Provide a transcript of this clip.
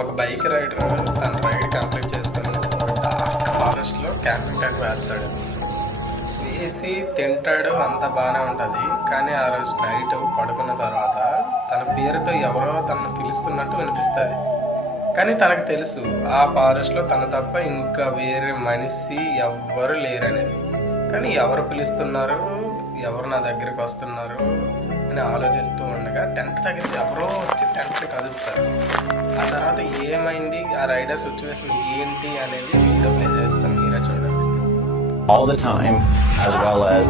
ఒక bike rider తన ride complete చేసుకొని డార్క్ ఫారెస్ట్లో క్యాంపింగ్ టైం వేస్తాడు. వేసి తింటాడు, అంతా బాగానే ఉంటుంది. కానీ ఆ రోజు నైట్ పడుకున్న తర్వాత తన పేరుతో ఎవరో తనను పిలుస్తున్నట్టు వినిపిస్తుంది. కానీ తనకు తెలుసు ఆ ఫారెస్ట్లో తన తప్ప ఇంకా వేరే మనిషి ఎవ్వరు లేరనేది. కానీ ఎవరు పిలుస్తున్నారు, ఎవరు నా దగ్గరికి వస్తున్నారు అని ఆలోచిస్తూ ఉండగా టెంట్ దగ్గరికి ఎవరో వచ్చి టెంట్ని కదుపుతారు. ఆ తర్వాత ఏమైంది, ఆ రైడర్ సిచ్యువేషన్ ఏంటి అనేది వీడియో ప్లే చేస్తాను, మీరే చూడండి. All the time, as well as